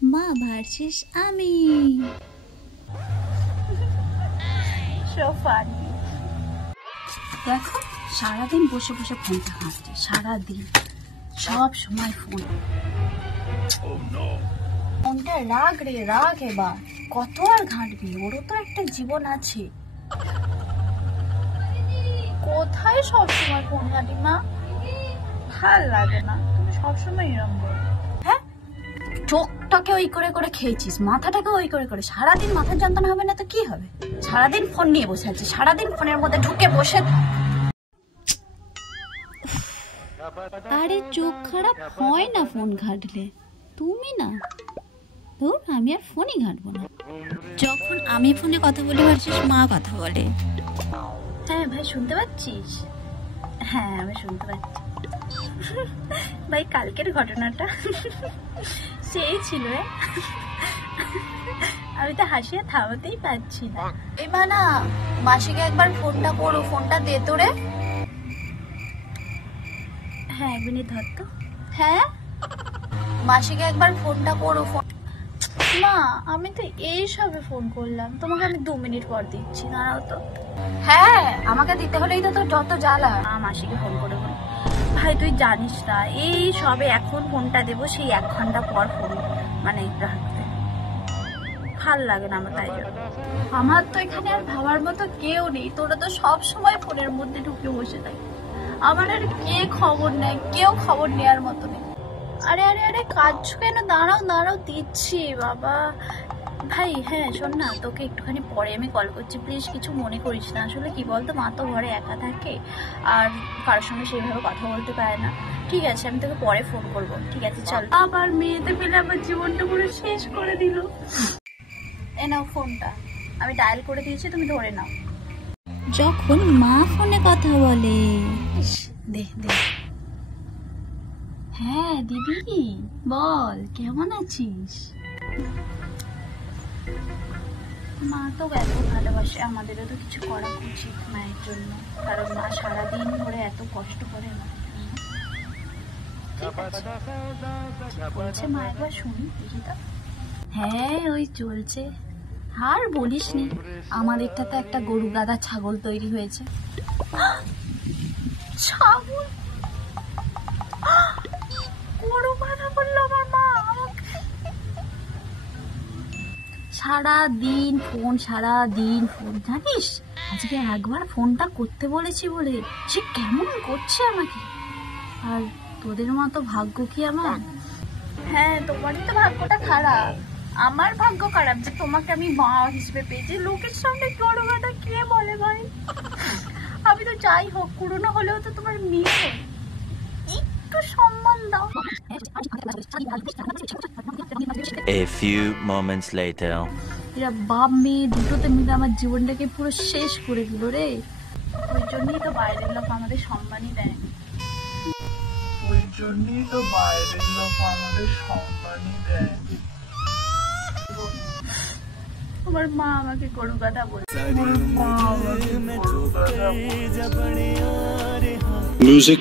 মা ভার্সেস আমি। দেখো সারাদিন বসে বসে ফোনটা ঘাঁটছে, সারাদিন সব সময় ফোন। ফোনটা রাগ রে রাগ, এবার কত আর ঘাঁটবি, ওরও তো একটা জীবন আছে। কোথায় সব সময় ফোন ঘাঁটি মা? ভাল লাগে না, তুমি সবসময় এরকম বলো। হ্যাঁ, চোখটাকে ওই করে করে খেয়েছিস, মাথাটাকে ওই করে করে, সারাদিন মাথার যন্ত্রণা হবে না তো কি হবে? সারাদিন ফোন নিয়ে বসে আছিস, সারাদিন ফোনের মধ্যে ঢুকে বসে। আরে চোখ খারাপ হয় না ফোন ঘাঁটলে, তুমি না। ধুর, আমি আর ফোনই ঘাঁটবো না। যখন আমি ফোনে কথা বলি ভার্সেস মা কথা বলে। হ্যাঁ ভাই, শুনতে পাচ্ছিস? হ্যাঁ আমি শুনতে পাচ্ছি ভাই। কালকের ঘটনাটা সেই ছিল, আমি তো হাসিয়ে থামাতেই পারছি না। এই মানা, মাসিকে একবার ফোনটা করো, ফোনটা দে তো রে। হ্যাঁ 1 মিনিট ধর তো। হ্যাঁ মাসিকে একবার ফোনটা করো। মা আমি তো এই সবে ফোন করলাম তোমাকে, আমি 2 মিনিট পর দিচ্ছি, দাঁড়াও তো। হ্যাঁ আমাকে দিতে হলেই তো তোর যত জ্বালা। মাসিকে ফোন করে বল। ভাই তুই জানিস না, এই সবে এখন ফোনটা দেবো, সেই 1 ঘন্টা পর ফোন মানে রাখতে ভাল লাগে না আমার, তাই জন্য। আমার তো এখানে আর ভাবার মতো কেউ নেই, তোরা তো সব সময় ফোনের মধ্যে ঢুকে বসে থাকি। আমার আর কে খবর নেয়, কেউ খবর নেওয়ার মতো নেই। আরে আরে আরে কাজ কেন, দাঁড়াও দাঁড়াও দিচ্ছি বাবা। ভাই হ্যাঁ শোন না, তোকে একটুখানি পরে আমি কল করছি, প্লিজ কিছু মনে করিস না। আসলে কি বলতো, মা তো ঘরে একা থাকে আর কারোর সঙ্গে সেইভাবে কথা বলতে পারে না। ঠিক আছে আমি তোকে পরে ফোন করবো, ঠিক আছে চল। আবার মেয়েতে পেলে আমার জীবনটা পুরো শেষ করে দিল। এ নাও ফোনটা, আমি ডায়াল করে দিয়েছি, তুমি ধরে নাও। যখন মা ফোনে কথা বলে। দে দে। হ্যাঁ দিদি বল, কেমন আছিস? মা তো এত ভালোবাসে, আমাদেরও তো কিছু করা উচিত মায়ের জন্য, কারণ মা সারাদিন ধরে এত কষ্ট করে আমাদের জন্য। বলছে মা, একবার শুনি দেখি তো। হ্যাঁ ওই চলছে, আর বলিস নি, আমাদেরটাতে একটা গরু গাদা ছাগল তৈরি হয়েছে। ছাগল? গরু গাদা বললো আমার মা। সারাদিন ফোন, সারাদিন ফোন, জানিস আজকে একবার ফোনটা করতে বলেছি বলে সে কেমন করছে আমাকে। আর তোদের মতো ভাগ্য কি আমার? হ্যাঁ তোমারই তো ভাগ্যটা খারাপ, আমার ভাগ্য খারাপ যে তোমাকে আমি মা হিসেবে পেয়েছি। লোকের সামনে গরু গাদা কে বলে ভাই? আমি তো যাই হোক, পুরনো হলেও তো তোমার মেয়ে, একটু সম্মান দাও। A few moments later. এরা বাপ মেয়ে দুটোতে মিলে আমার জীবনটাকে পুরো শেষ করে দিল রে। ওই জন্যই তো বাইরের লোক আমাদের সম্মানই দেয়। আমার মা আমাকে গরু গাদা বলছে। Music.